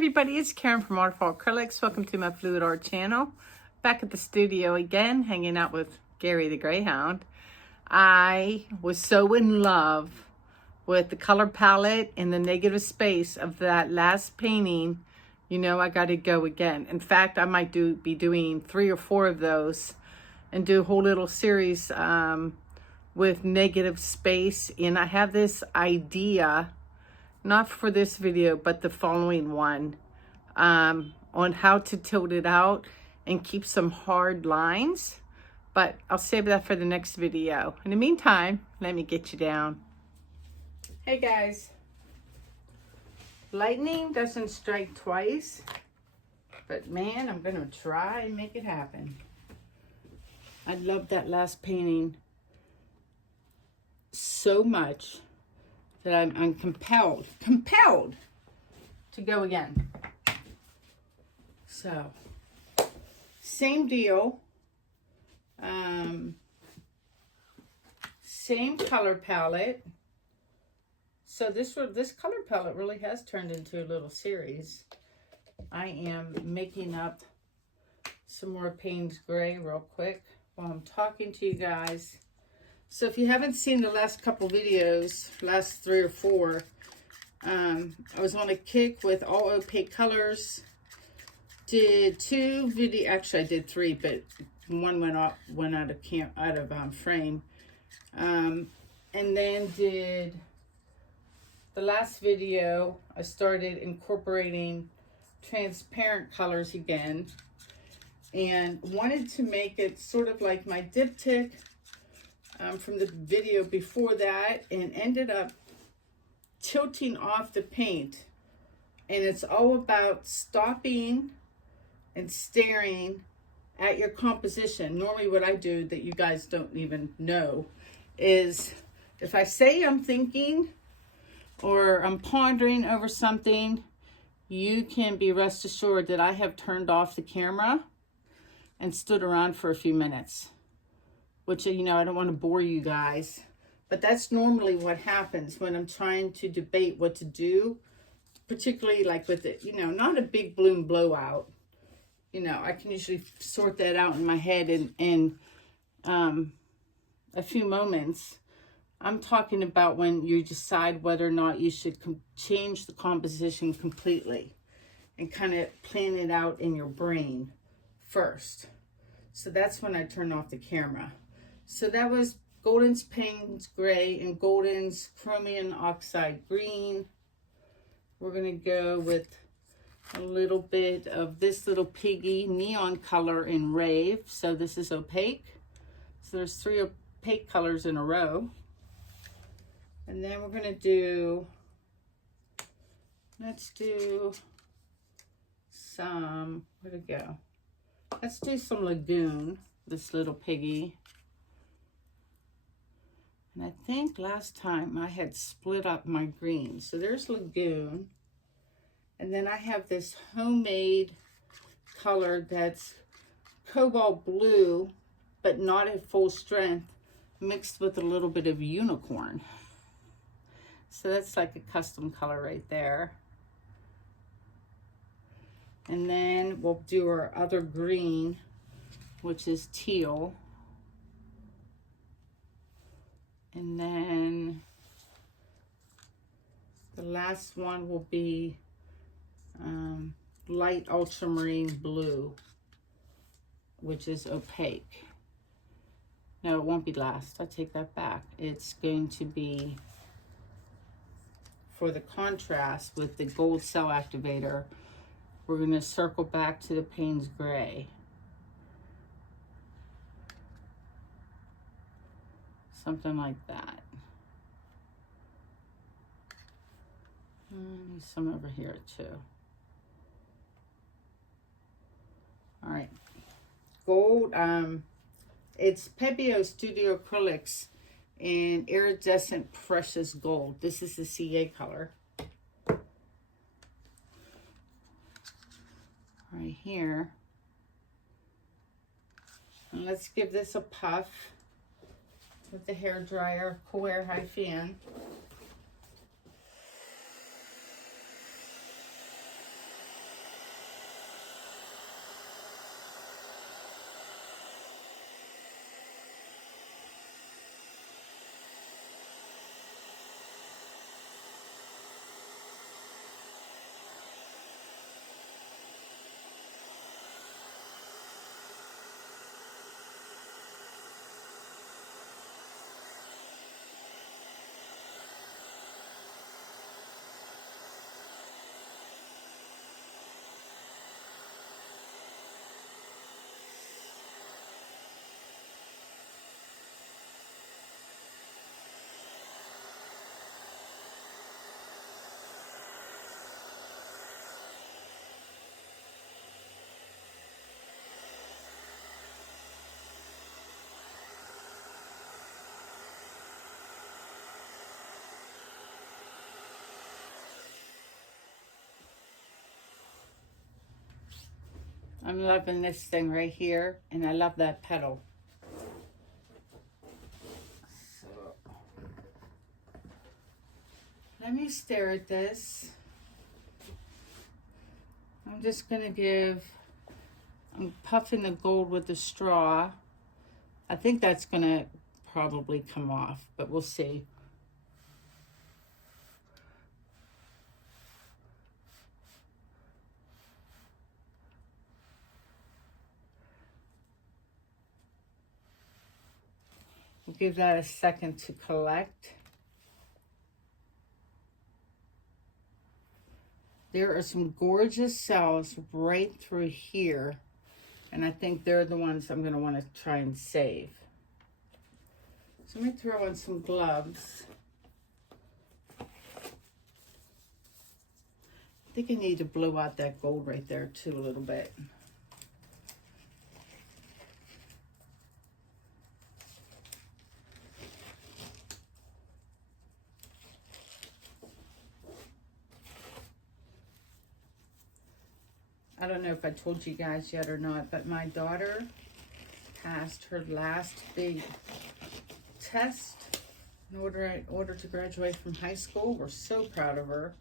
everybody, it's Karen from Waterfall Acrylics. Welcome to my Fluid Art channel. Back at the studio again, hanging out with Gary the Greyhound. I was so in love with the color palette and the negative space of that last painting. You know, I got to go again. In fact, I might be doing 3 or 4 of those and do a whole little series with negative space. And I have this idea, not for this video, but the following one, on how to tilt it out and keep some hard lines. But I'll save that for the next video. In the meantime, let me get you down. Hey guys, lightning doesn't strike twice, but man, I'm gonna try and make it happen. I love that last painting so much that I'm compelled to go again. So, same deal, same color palette. So this color palette really has turned into a little series. I am making up some more Payne's Gray real quick while I'm talking to you guys. So if you haven't seen the last couple videos, last 3 or 4, I was on a kick with all opaque colors. Did 2 videos, actually I did 3, but one went out of frame. And then did the last video, I started incorporating transparent colors again, and wanted to make it sort of like my diptych from the video before that, and ended up tilting off the paint. And it's all about stopping and staring at your composition. Normally what I do that you guys don't even know is, if I say I'm thinking or I'm pondering over something, you can be rest assured that I have turned off the camera and stood around for a few minutes. Which, you know, I don't want to bore you guys, but that's normally what happens when I'm trying to debate what to do, particularly like with it, you know, not a big bloom blowout. You know, I can usually sort that out in my head in a few moments. I'm talking about when you decide whether or not you should change the composition completely and kind of plan it out in your brain first. So that's when I turn off the camera. So that was Golden's Payne's Gray and Golden's Chromium Oxide Green. We're going to go with a little bit of this little piggy neon color in Rave. So this is opaque. So there's 3 opaque colors in a row. And then we're going to do, let's do some, where'd it go? Let's do some Lagoon, this little piggy. And I think last time I had split up my green. So there's Lagoon. And then I have this homemade color that's cobalt blue, but not at full strength, mixed with a little bit of unicorn. So that's like a custom color right there. And then we'll do our other green, which is teal. And then the last one will be light ultramarine blue, which is opaque. No, it won't be last. I take that back. It's going to be for the contrast with the gold cell activator. We're going to circle back to the Payne's Gray. Something like that. There's some over here too. All right. Gold, it's Pebeo Studio Acrylics in Iridescent Precious Gold. This is the CA color. Right here. And let's give this a puff with the hair dryer, cool air high fan. I'm loving this thing right here, and I love that petal. So, let me stare at this. I'm just gonna I'm puffing the gold with the straw. I think that's gonna probably come off, but we'll see. We'll give that a second to collect. There are some gorgeous cells right through here, and I think they're the ones I'm going to want to try and save. So let me throw on some gloves. I think I need to blow out that gold right there too a little bit. I don't know if I told you guys yet or not, but my daughter passed her last big test in order to graduate from high school. We're so proud of her.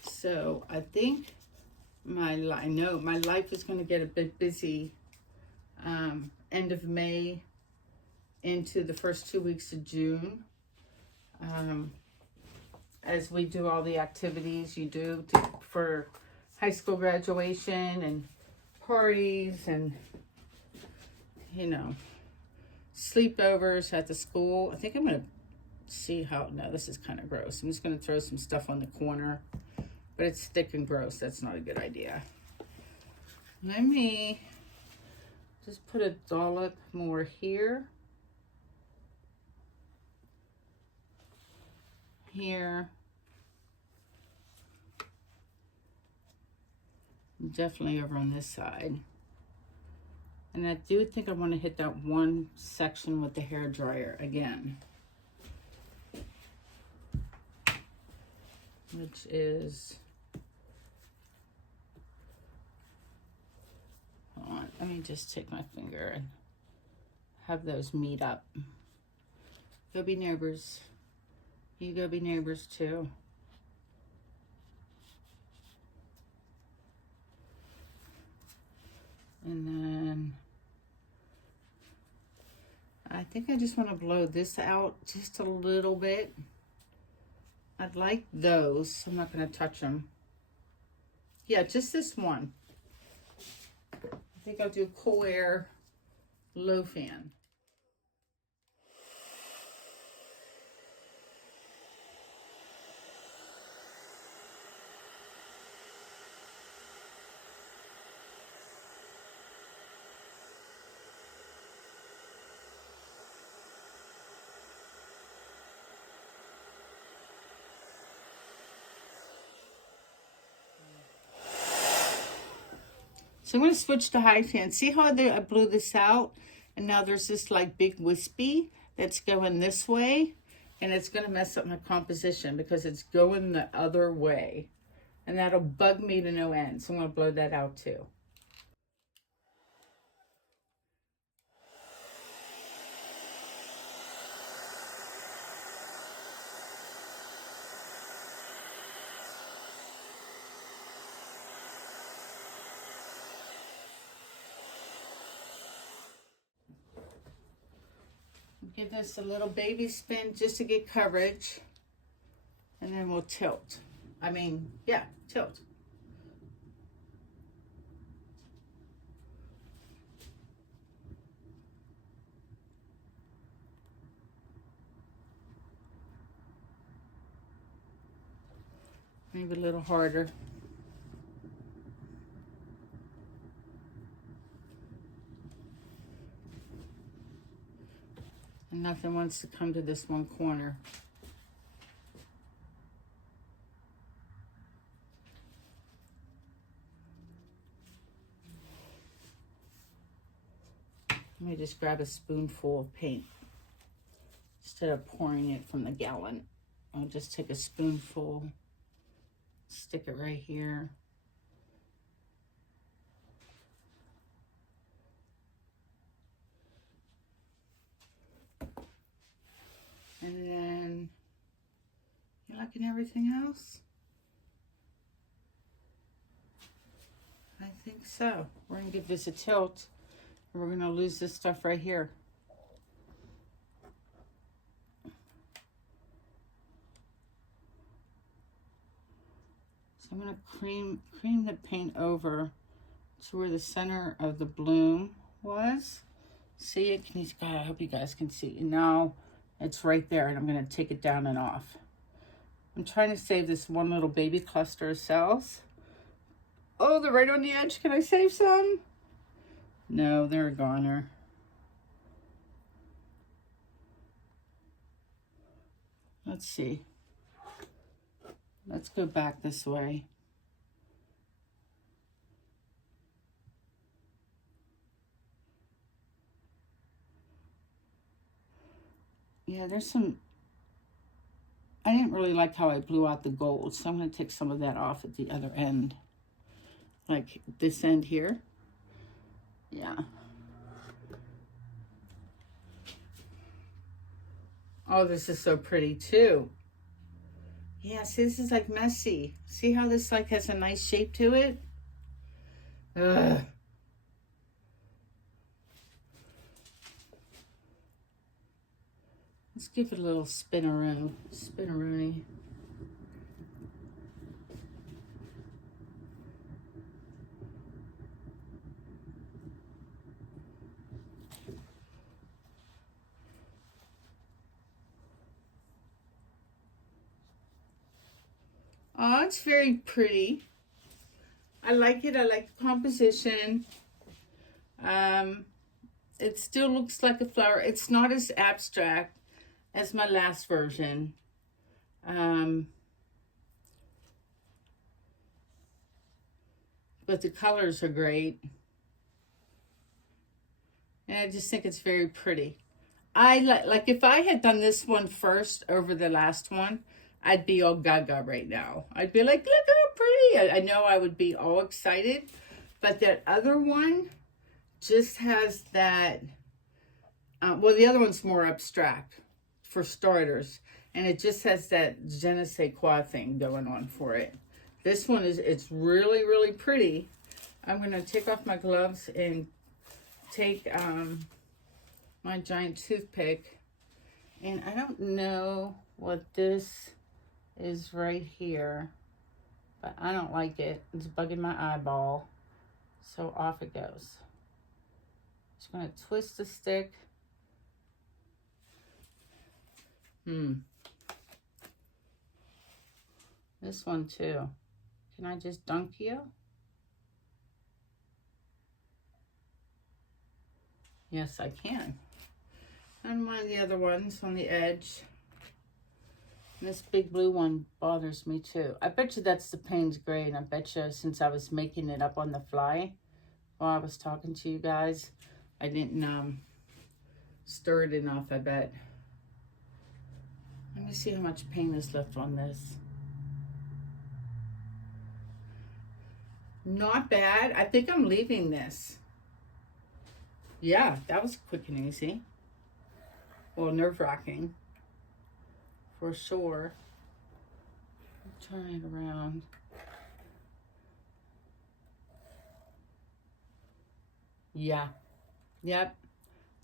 So I think I know my life is going to get a bit busy end of May into the first 2 weeks of June. As we do all the activities you do for high school graduation and parties and, you know, sleepovers at the school. I think I'm going to see how, no, this is kind of gross. I'm just going to throw some stuff on the corner, but it's thick and gross. That's not a good idea. Let me just put a dollop more here. Here. Definitely over on this side. And I do think I want to hit that one section with the hair dryer again, which is, hold on, let me just take my finger and have those meet up. Go be neighbors. You go be neighbors too. And then I think I just want to blow this out just a little bit. I'd like those. I'm not going to touch them. Yeah, just this one. I think I'll do cool air Lowe fan. So I'm going to switch to high fan. See how I blew this out? And now there's this like big wispy that's going this way. And it's going to mess up my composition because it's going the other way. And that'll bug me to no end. So I'm going to blow that out too. Give this a little baby spin just to get coverage. And then we'll tilt. Tilt. Maybe a little harder. And nothing wants to come to this one corner. Let me just grab a spoonful of paint. Instead of pouring it from the gallon, I'll just take a spoonful, stick it right here. and everything else? I think so. We're going to give this a tilt. And we're going to lose this stuff right here. So I'm going to cream the paint over to where the center of the bloom was. See it? Can you, God, I hope you guys can see. Now it's right there, and I'm going to take it down and off. I'm trying to save this one little baby cluster of cells. Oh, they're right on the edge. Can I save some? No, they're a goner. Let's see. Let's go back this way. Yeah, there's some, I didn't really like how I blew out the gold, so I'm going to take some of that off at the other end. Like this end here. Yeah. Oh, this is so pretty too. Yeah, see, this is like messy. See how this like has a nice shape to it? Ugh. Let's give it a little spinneroonie. Oh, it's very pretty. I like it. I like the composition. It still looks like a flower. It's not as abstract as my last version. But the colors are great. And I just think it's very pretty. I like if I had done this one first over the last one, I'd be all gaga right now. I'd be like, look how pretty. I know I would be all excited. But that other one just has that, well, the other one's more abstract for starters. And it just has that je ne sais quoi thing going on for it. This one it's really, really pretty. I'm going to take off my gloves and take my giant toothpick. And I don't know what this is right here, but I don't like it. It's bugging my eyeball. So off it goes. Just going to twist the stick. This one too. Can I just dunk you? Yes, I can. And one of the other ones on the edge. And this big blue one bothers me too. I bet you that's the Payne's Gray, and I bet you since I was making it up on the fly while I was talking to you guys, I didn't stir it enough, I bet. Let me see how much paint is left on this. Not bad. I think I'm leaving this. Yeah, that was quick and easy. Well, nerve-wracking. For sure. Turn it around. Yeah. Yep.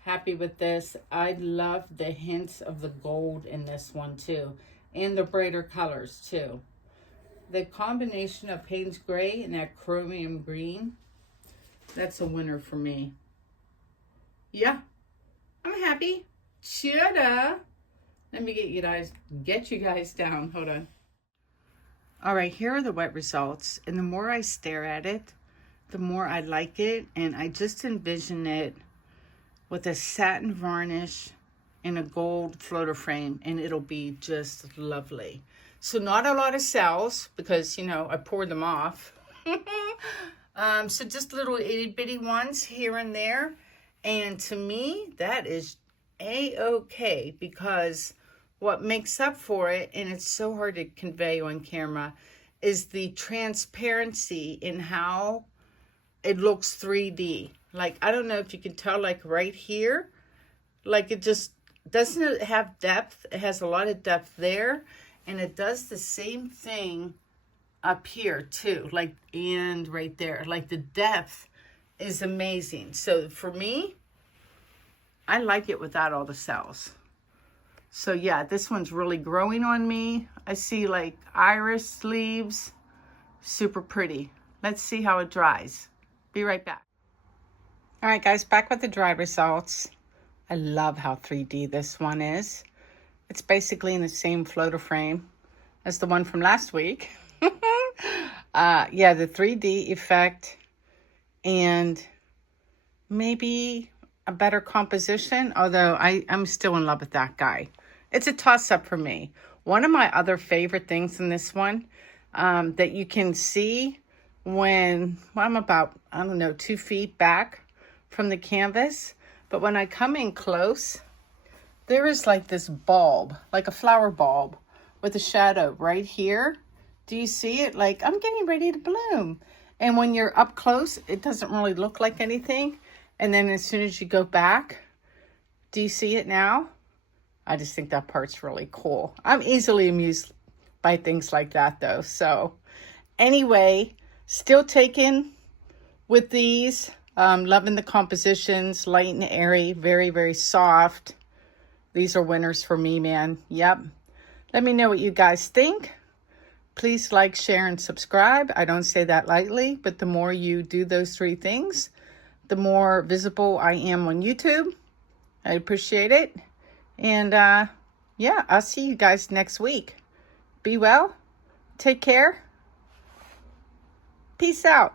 Happy with this. I love the hints of the gold in this one too. And the brighter colors too. The combination of Payne's Gray and that chromium green, that's a winner for me. Yeah, I'm happy. Cheetah. Let me get you guys down. Hold on. All right, here are the wet results. And the more I stare at it, the more I like it. And I just envision it with a satin varnish and a gold floater frame, and it'll be just lovely. So not a lot of cells because, you know, I poured them off. So just little itty bitty ones here and there. And to me, that is a-okay, because what makes up for it, and it's so hard to convey on camera, is the transparency in how it looks 3D. Like, I don't know if you can tell, like right here, like it just doesn't have depth. It has a lot of depth there. And it does the same thing up here too, like, and right there. Like, the depth is amazing. So for me, I like it without all the cells. So yeah, this one's really growing on me. I see like iris leaves, super pretty. Let's see how it dries. Be right back. All right, guys, back with the dry results. I love how 3D this one is. It's basically in the same floater frame as the one from last week. Yeah, the 3D effect and maybe a better composition, although I'm still in love with that guy. It's a toss-up for me. One of my other favorite things in this one that you can see when I'm about, I don't know, 2 feet back from the canvas, but when I come in close, there is like this bulb, like a flower bulb with a shadow right here. Do you see it? Like, I'm getting ready to bloom. And when you're up close, it doesn't really look like anything. And then as soon as you go back, do you see it now? I just think that part's really cool. I'm easily amused by things like that though. So anyway, still taking with these. Loving the compositions, light and airy, very, very soft. These are winners for me, man. Yep. Let me know what you guys think. Please like, share, and subscribe. I don't say that lightly, but the more you do those 3 things, the more visible I am on YouTube. I appreciate it. And yeah, I'll see you guys next week. Be well. Take care. Peace out.